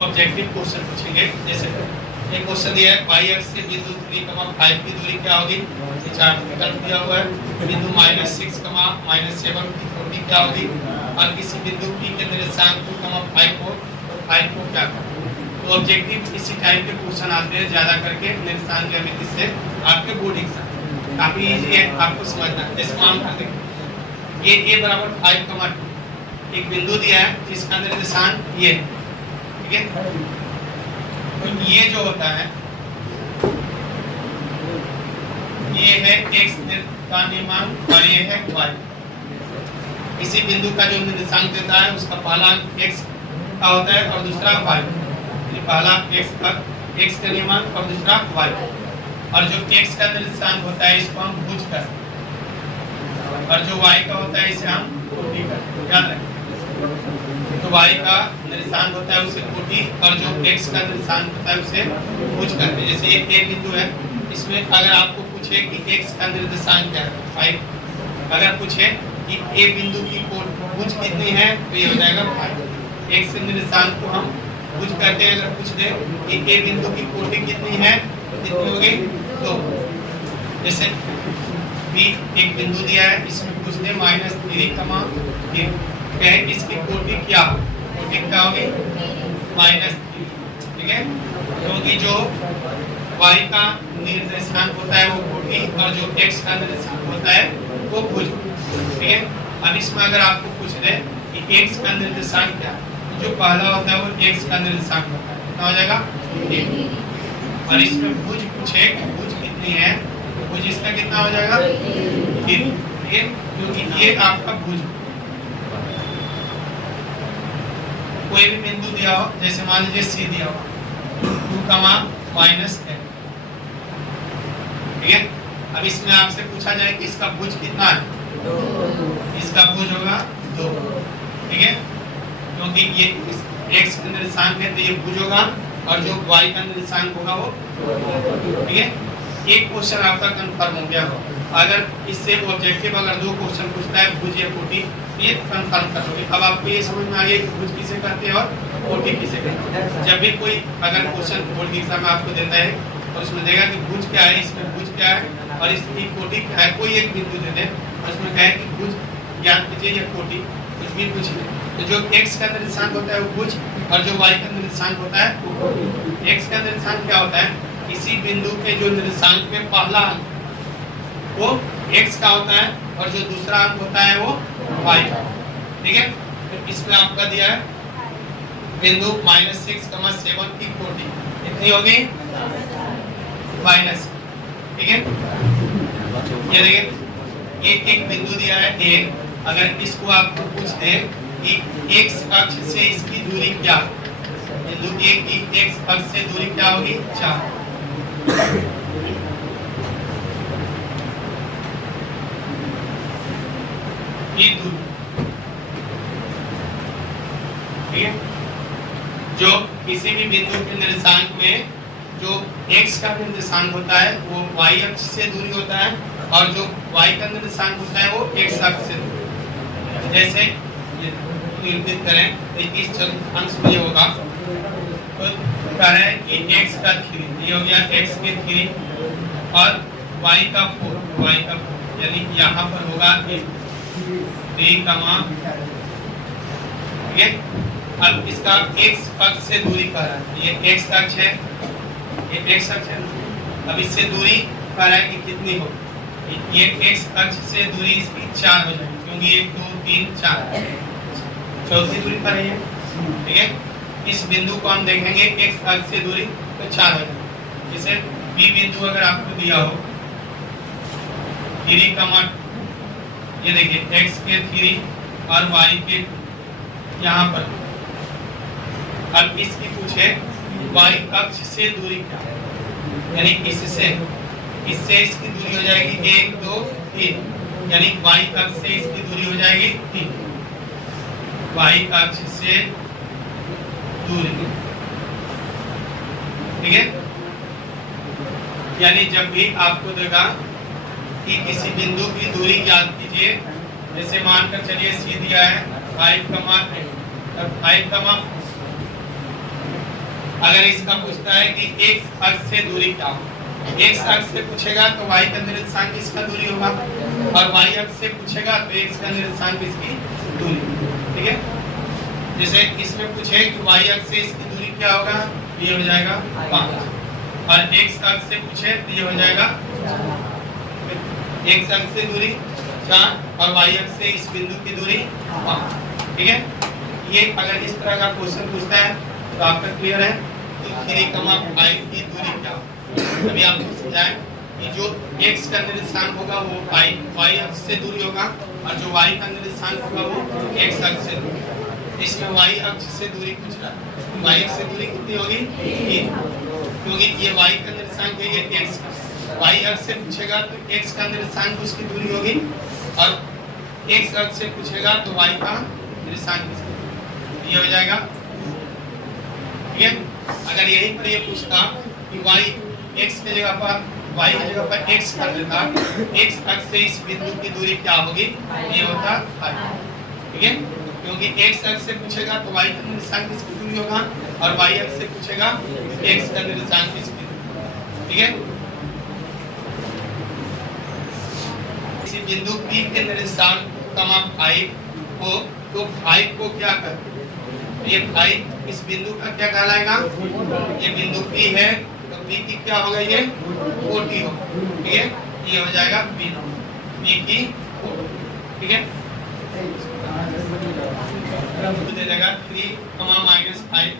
Objective question पूछेंगे। जैसे एक क्वेश्चन दिया है y अक्ष से बिंदु 3,5 की दूरी क्या होगी। ये चार्ट विकल्प दिया हुआ है। बिंदु -6, -7 की दूरी क्या होगी और किसी बिंदु P के निर्देशांक 2,5 को तो 5 को क्या करना। तो ऑब्जेक्टिव इसी टाइप के क्वेश्चन आते हैं ज्यादा करके निर्देशांक ज्यामिति से आपके बोर्ड एग्जाम काफी इजी है आपको समझना। जैसे मान कर ये a बराबर 5,2 एक बिंदु दिया है जिसका निर्देशांक ये है, ठीक है। तो ये जो होता है ये है x का निर्देशांक और ये है y। इसी बिंदु का जो निर्देशांक देता है उसका पहला x का होता है और दूसरा y। ये पहला x का निर्देशांक और दूसरा y। और जो x का निर्देशांक होता है इसको हम भुज कर और जो y का होता है इसे हम कोटि कर। याद रखें तो y का निर्देशांक होता है उसे कोटि और जो x का निर्देशांक होता है उसे भुज करते हैं। जैसे एक a बिंदु है, इसमें अगर आपको पूछे कि x का निर्देशांक क्या है 5, अगर पूछे कि a बिंदु की भुज कितनी है तो ये हो जाएगा 5। x के निर्देशांक को हम भुज करते हैं। अगर पूछ दे कि a बिंदु की कोटि कितनी है तो कितनी होगी 2। जैसे b एक बिंदु दिया है, इसमें पूछ दे -3, कहे इसकी कोटि क्या हो, कोटि क्या होगी -3, ठीक है। क्योंकि जो y का निर्देशांक होता है वो कोटि और जो x का निर्देशांक होता है वो भुज, ठीक है। अब इसमें अगर आपको पूछ दे कि x का निर्देशांक क्या है, जो पहला होता है वो x का निर्देशांक होता है, कितना हो जाएगा 3। और इसमें भुज पूछे भुज कितनी है, भुज इसका कितना हो जाएगा 3, ठीक है। क्योंकि ये आपका भुज कोई भी बिंदु दिया हो, जैसे मान लीजिए C दिया हो 2, -10, ठीक है। अब इसमें आपसे पूछा जाए कि इसका भुज कितना है, इसका भुज होगा 2, ठीक है। क्योंकि ये x का निर्देशांक है तो ये भुज होगा और जो y का निर्देशांक होगा वो, ठीक है। एक क्वेश्चन आपका कंफर्म हो गया हो। अगर इससे ऑब्जेक्टिव अगर 2 क्वेश्चन पूछता है भुज या कोटि, ये कंफर्म कर लोगे। अब आपको ये समझ में आ गया कि भुज किसे कहते हैं और कोटि किसे कहते हैं। जब भी कोई अगर क्वेश्चन बोर्ड की एग्जाम में आपको देता है तो उसमें देगा कि भुज क्या है, इसमें भुज क्या है और इसकी कोटि क्या है। कोई एक बिंदु दे दे और उसमें कहे कि भुज ज्ञात कीजिए या कोटि, कुछ भी पूछ ले। तो जो x का निर्देशांक होता है वो भुज और जो y का निर्देशांक होता है वो कोटि। x का निर्देशांक क्या होता है, इसी बिंदु के जो निर्देशांक में पहला अंक वो x का होता है और जो दूसरा अंक होता है वो y का, ठीक है। तो इसमें आपका दिया है बिंदु -6, 7 की कोटि कितनी होगी माइनस, ठीक है। ये देखिए ये एक बिंदु दिया है a, अगर इसको आपको पूछ दे कि x अक्ष से इसकी दूरी क्या, बिंदु a की x अक्ष से दूरी क्या होगी 4, ये दूरी, ठीक है। जो किसी भी बिंदु के निर्देशांक में जो x का निर्देशांक होता है वो y अक्ष से दूरी होता है और जो y का निर्देशांक होता है वो x अक्ष से दूरी। जैसे ये निर्दिष्ट करें तो इस अंश में ये होगा तो कह रहे हैं कि x का 3, ये हो गया x के 3 और y का 4, यानी यहाँ पर होगा 3, ठीक है। अब इसका x अक्ष से दूरी कह रहा है, ये x अक्ष है, ये x अक्ष है। अब इससे दूरी कह रहा है कि कितनी हो, ये x अक्ष से दूरी इसकी 4 हो जाएगी क्योंकि 1, 2, 3, 4 चौथी दूरी पर है, ठीक है। इस बिंदु को हम देखेंगे x अक्ष से दूरी तो 4 हो जाएगी। जैसे b बिंदु अगर आपको दिया हो 3, ये देखिए x के 3 और y के यहाँ पर। अब इसकी पूछे y अक्ष से दूरी क्या, यानी इससे इसकी दूरी हो जाएगी 1, 2, 3, यानी y अक्ष से इसकी दूरी हो जाएगी 3, y अक्ष से दूरी, ठीक है। यानी जब भी आपको देगा कि किसी बिंदु की दूरी ज्ञात कीजिए, जैसे मानकर चलिए C दिया है 5, 5, अगर इसका पूछता है कि x अक्ष से दूरी क्या हो, x अक्ष से पूछेगा तो y का निर्देशांक इसका दूरी होगा, और y अक्ष से पूछेगा तो x का निर्देशांक इसकी दूरी, ठीक है। जैसे इसमें पूछे कि y अक्ष से इसकी दूरी क्या होगा, ये हो जाएगा 5, और x अक्ष से पूछे तो ये हो जाएगा x अक्ष से दूरी 4 और y अक्ष से इस बिंदु की दूरी 5, ठीक है। ये अगर इस तरह का क्वेश्चन पूछता है तो आपका क्लियर है कि 3,5 की दूरी क्या हो। अभी आपको समझाएं कि जो x का निर्देशांक होगा वो y अक्ष से दूरी होगा, और जो y का निर्देशांक होगा वो x अक्ष से दूरी। इसमें y अक्ष से दूरी पूछ रहा है, y अक्ष से दूरी कितनी होगी 3, क्योंकि ये y का निर्देशांक है, ये x का। y अक्ष से पूछेगा तो x का निर्देशांक उसकी दूरी होगी, और x अक्ष से पूछेगा तो y का निर्देशांक इसकी, ये हो जाएगा, ठीक है। अगर यही पर ये पूछता कि y x की जगह पर y की जगह पर x कर देता, x अक्ष से इस बिंदु की दूरी क्या होगी, ये होता है, ठीक है। क्योंकि x अक्ष से पूछेगा तो y का निर्देशांक इसकी दूरी होगा, और y अक्ष से पूछेगा x का निर्देशांक इसकी दूरी, ठीक है। इसी बिंदु P के निर्देशांक कमा 5 को, तो 5 को क्या करते हैं, ये 5 इस बिंदु का क्या कहलाएगा, ये बिंदु P है तो P की क्या होगा, ये 40 होगा, ठीक है। ये हो जाएगा P की 40, ठीक है। दे देगा 3,-5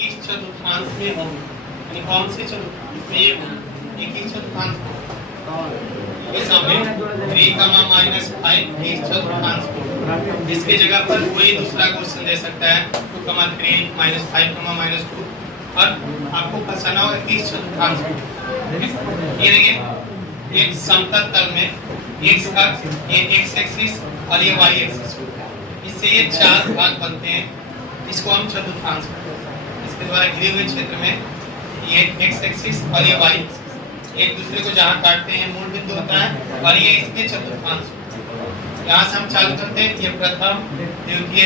इस चतुर्थांश में हो, यानी कौन से चतुर्थांश में, ये की चतुर्थांश ये सामने 3,-5 इस चतुर्थांश को, इसके जगह पर कोई दूसरा क्वेश्चन दे सकता है 2,3 -5, -2, और आपको फंसाना होगा 30 चतुर्थांश को। ये देखिए एक समतल तल में x अक्ष, ये x एक्सिस और ये y एक्सिस, इससे ये 4 भाग बनते हैं, इसको हम चतुर्थांश कहते हैं। इसके द्वारा घिरे हुए क्षेत्र में ये x एक्सिस और ये y एक्सिस एक दूसरे को जहां काटते हैं मूल बिंदु होता है, और ये इसके चतुर्थांश। यहाँ से हम चालू करते हैं, ये प्रथम, द्वितीय,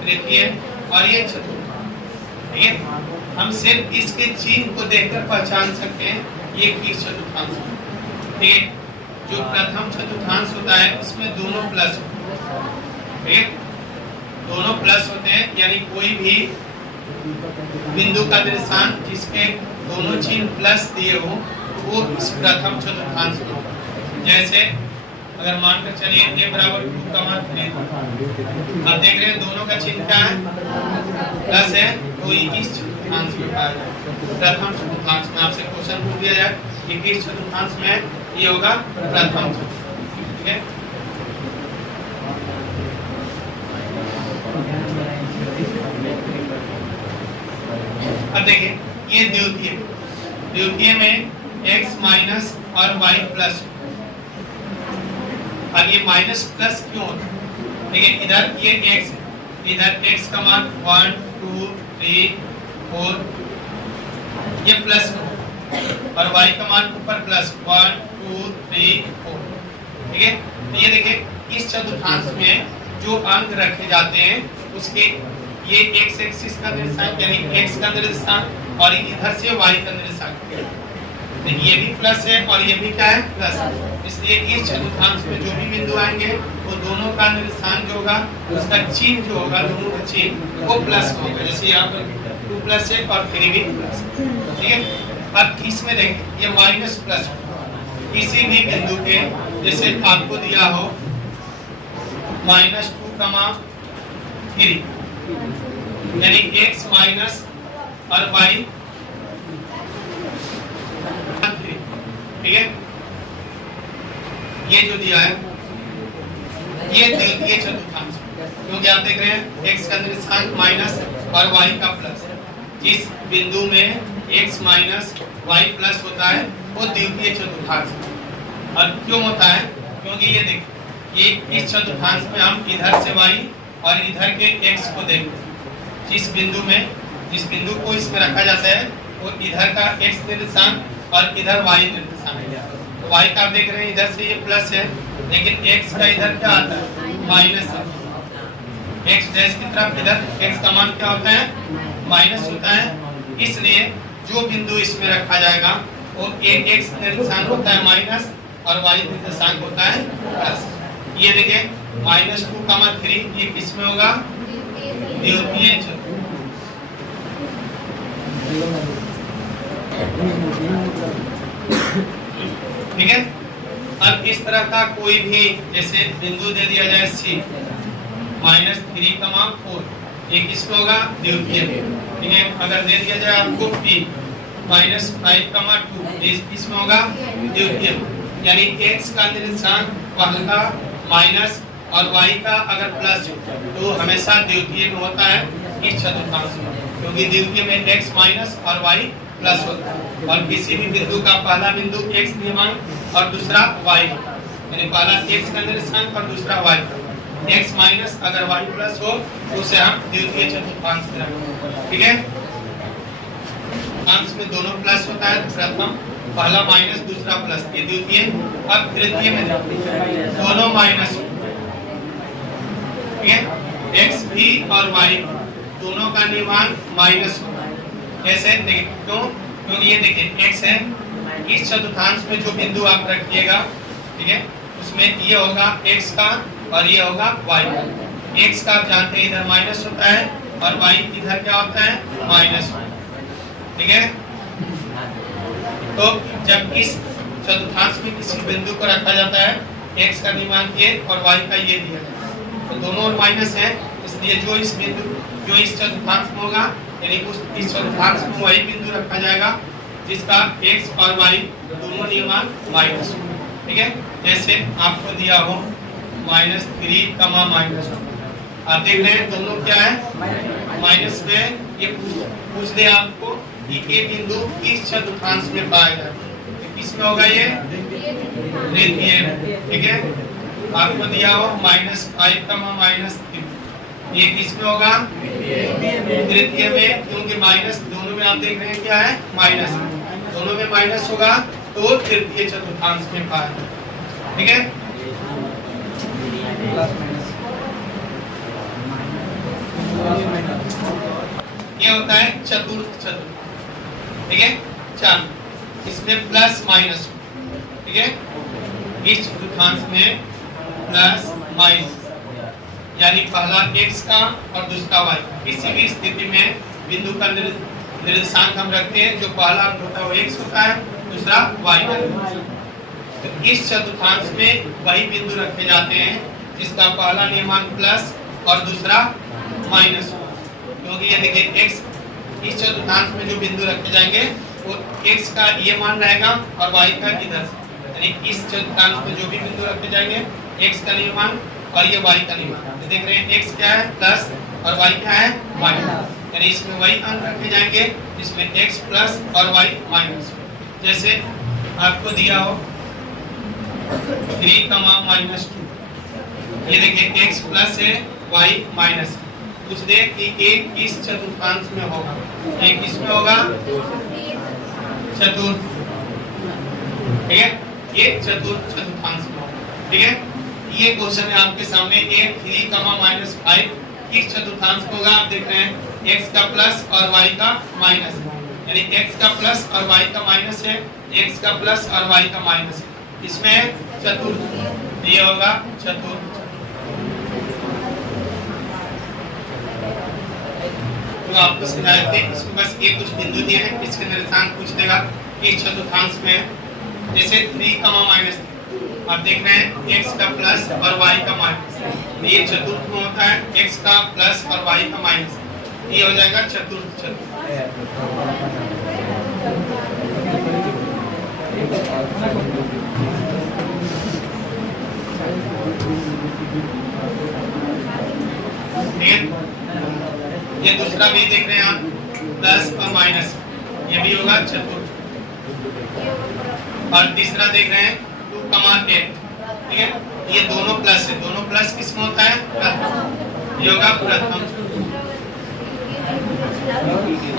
तृतीय और ये चतुर्थ, ठीक है। हम सिर्फ इसके चिन्ह को देखकर पहचान सकते हैं ये किस चतुर्थांश, ठीक है। जो प्रथम चतुर्थांश होता है उसमें दोनों प्लस होते हैं, ठीक है, दोनों प्लस होते हैं, यानी कोई भी बिंदु का निर्देशांक जिसके दोनों चिन्ह प्लस दिए हो वो इस प्रथम चतुर्थांश में होगा। जैसे अगर मानकर चलिए a बराबर 2,3, आप देख रहे हैं दोनों का चिन्ह क्या है, प्लस है, तो 21 चतुर्थांश में पाया जाए। प्रथम चतुर्थांश में आपसे क्वेश्चन पूछ दिया जाए 21 चतुर्थांश में, ये होगा प्रथम चतुर्थांश, ठीक है। अब देखिए ये द्वितीय में x माइनस और y प्लस, और ये माइनस प्लस क्यों होता है, देखिए इधर ये x है, इधर x का मान 1 2 3 4, ये प्लस और y का मान ऊपर प्लस 1 2 3 4, ठीक है। तो ये देखिए इस चतुर्थांश में जो अंक रखे जाते हैं उसके ये x एक्सिस का निर्देशांक यानी x का निर्देशांक, और इधर से y का निर्देशांक, ये भी प्लस है और ये भी क्या है प्लस, इसलिए इस चतुर्थांश में जो भी बिंदु आएंगे वो दोनों का निर्देशांक जो होगा उसका चिन्ह जो होगा, दोनों का चिन्ह वो प्लस होगा। जैसे यहाँ पर 2 प्लस है और 3 भी प्लस, ठीक है। अब इसमें देखें ये माइनस प्लस, किसी भी बिंदु के जैसे आपको दिया हो -2,3, यानी x माइनस और y, ठीक है। ये जो दिया है ये द्वितीय चतुर्थांश, क्योंकि आप देख रहे हैं x का निर्देशांक माइनस और y का प्लस, जिस बिंदु में x माइनस y प्लस होता है वो द्वितीय चतुर्थांश। और क्यों होता है, क्योंकि ये देखिए ये इस चतुर्थांश में हम इधर से y और इधर के x को देखते हैं, जिस बिंदु को इसमें रखा जाता है वो इधर का x निर्देशांक और इधर y निर्देशांक है। तो y का आप देख रहे हैं इधर से ये प्लस है, लेकिन x का इधर क्या आता है माइनस, x डैश की तरफ इधर x का मान क्या होता है माइनस होता है, इसलिए जो बिंदु इसमें रखा जाएगा वो x निर्देशांक होता है माइनस और y निर्देशांक होता है प्लस। ये देखिए -2,3 ये किस में होगा? द्वितीय चतुर्थांश। ठीक है। अब इस तरह का कोई भी जैसे बिंदु दे दिया जाए C -3,4 ये किसमें होगा? द्वितीय में। ठीक है। अगर दे दिया जाए आपको P -5,2 ये किसमें होगा? द्वितीय में। यानी x का निर्देशांक पहला माइनस और y का अगर प्लस तो हमेशा द्वितीय में होता है इस चतुर्थांश में, क्योंकि द्वितीय में x माइनस और y प्लस होता है। और किसी भी बिंदु का पहला बिंदु x निर्देशांक और दूसरा y, यानी पहला x का निर्देशांक और दूसरा y, x माइनस अगर y प्लस हो तो उसे हम द्वितीय चतुर्थांश में रखेंगे। ठीक है। अंश में दोनों प्लस होता है, प्रथम पहला माइनस दूसरा प्लस, ये द्वितीय। अब तृतीय में दोनों माइनस, ठीक है। x भी और y दोनों का निर्माण माइनस होता है। कैसे? देखिए क्यों? क्योंकि ये देखिए x है, इस चतुर्थांश में जो बिंदु आप रखिएगा, ठीक है, उसमें ये होगा x का और ये होगा y का। x का आप जानते हैं इधर माइनस होता है और y इधर क्या होता है? माइनस। ठीक है। तो जब इस चतुर्थांश में किसी बिंदु को रखा जाता है, x का निर्माण ये और y का ये दिया जाता है, तो दोनों माइनस है, इसलिए जो इस बिंदु जो इस चतुर्थांश में होगा, यानी इस चतुर्थांश में वही बिंदु रखा जाएगा जिसका x और y दोनों निर्माण माइनस हो। ठीक है। जैसे आपको दिया हो -3, -1, आप देख रहे हैं दोनों क्या है? माइनस में। ये पूछ दे आपको कि ये बिंदु किस चतुर्थांश में पाया जाता है, किस में होगा? ये द्वितीय में। ठीक है। आपको दिया हो -5, -3 ये किस में होगा? तृतीय में, क्योंकि माइनस दोनों में आप देख रहे हैं क्या है? माइनस। दोनों में माइनस होगा तो तृतीय चतुर्थांश में पाया। ठीक है। ये होता है चतुर्थ चतुर्थांश। ठीक है। चल इसमें प्लस माइनस, ठीक है, इस चतुर्थांश में प्लस माइनस, यानी पहला x का और दूसरा y। किसी भी स्थिति में बिंदु का निर्देशांक हम रखते हैं, जो पहला होता है वो x होता है, दूसरा y का। तो इस चतुर्थांश में वही बिंदु रखे जाते हैं जिसका पहला निर्माण प्लस और दूसरा माइनस हो, क्योंकि ये देखिए x इस चतुर्थांश में जो बिंदु रखे जाएंगे वो x का ये मान रहेगा और y का इधर से, यानी इस चतुर्थांश में जो भी बिंदु रखे जाएंगे x का निर्माण और ये y का निर्माण। तो देख रहे हैं x क्या है? प्लस और y क्या है? माइनस। यानी इसमें वही अंक रखे जाएंगे जिसमें x प्लस और y माइनस। जैसे आपको दिया हो 3, -2, ये देखिए x प्लस है y माइनस। कुछ दे कि एक किस चतुर्थांश में होगा? एक किसमें होगा? चतुर्थ। ठीक है। ये चतुर्थांश में होगा। ठीक है। ये क्वेश्चन है आपके सामने, 1, 3, -5 किस चतुर्थांश में होगा? आप देख रहे हैं x का प्लस और y का माइनस, यानी x का प्लस और y का माइनस है, x का प्लस और y का माइनस है, इसमें चतुर्थ, ये होगा चतुर्थ। तो आपको समझाए थे, इसमें बस ये कुछ बिंदु दिए हैं, इसके निर्देशांक पूछ देगा कि चतुर्थांश में है। जैसे 3, -3 आप देख रहे हैं x का प्लस और y का माइनस, ये चतुर्थ में होता है, x का प्लस और y का माइनस, ये हो जाएगा चतुर्थ चतुर्थ। ये दूसरा भी देख रहे हैं आप, प्लस और माइनस, ये भी होगा चतुर्थ। और तीसरा देख रहे हैं 2,8, ठीक है, ये दोनों प्लस है, दोनों प्लस किसमें होता है? प्रथम, ये होगा प्रथम।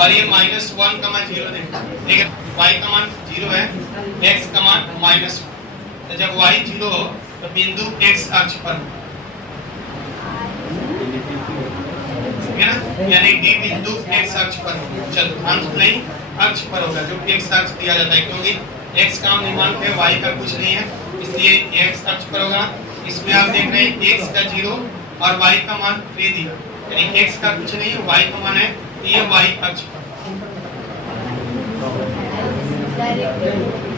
और ये -1,0 देखिए, y का मान 0 है, x का मान -1, तो जब y 0 हो तो बिंदु x अक्ष पर ठीक है ना, यानी डी बिंदु एक्स अक्ष पर होगा। चलो अंश नहीं अक्ष पर होगा, जो कि एक्स अक्ष दिया जाता है, क्योंकि एक्स का निर्माण है, वाई का कुछ नहीं है, इसलिए एक्स अक्ष पर होगा। इसमें आप देख रहे हैं एक्स का 0 और वाई का मान 3 दिया, यानी एक्स का कुछ नहीं है, वाई का मान है, तो ये वाई अक्ष पर,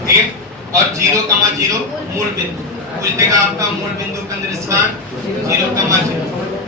ठीक है। और 0,0 मूल बिंदु पूछ देगा आपका, मूल बिंदु का स्थान 0,0,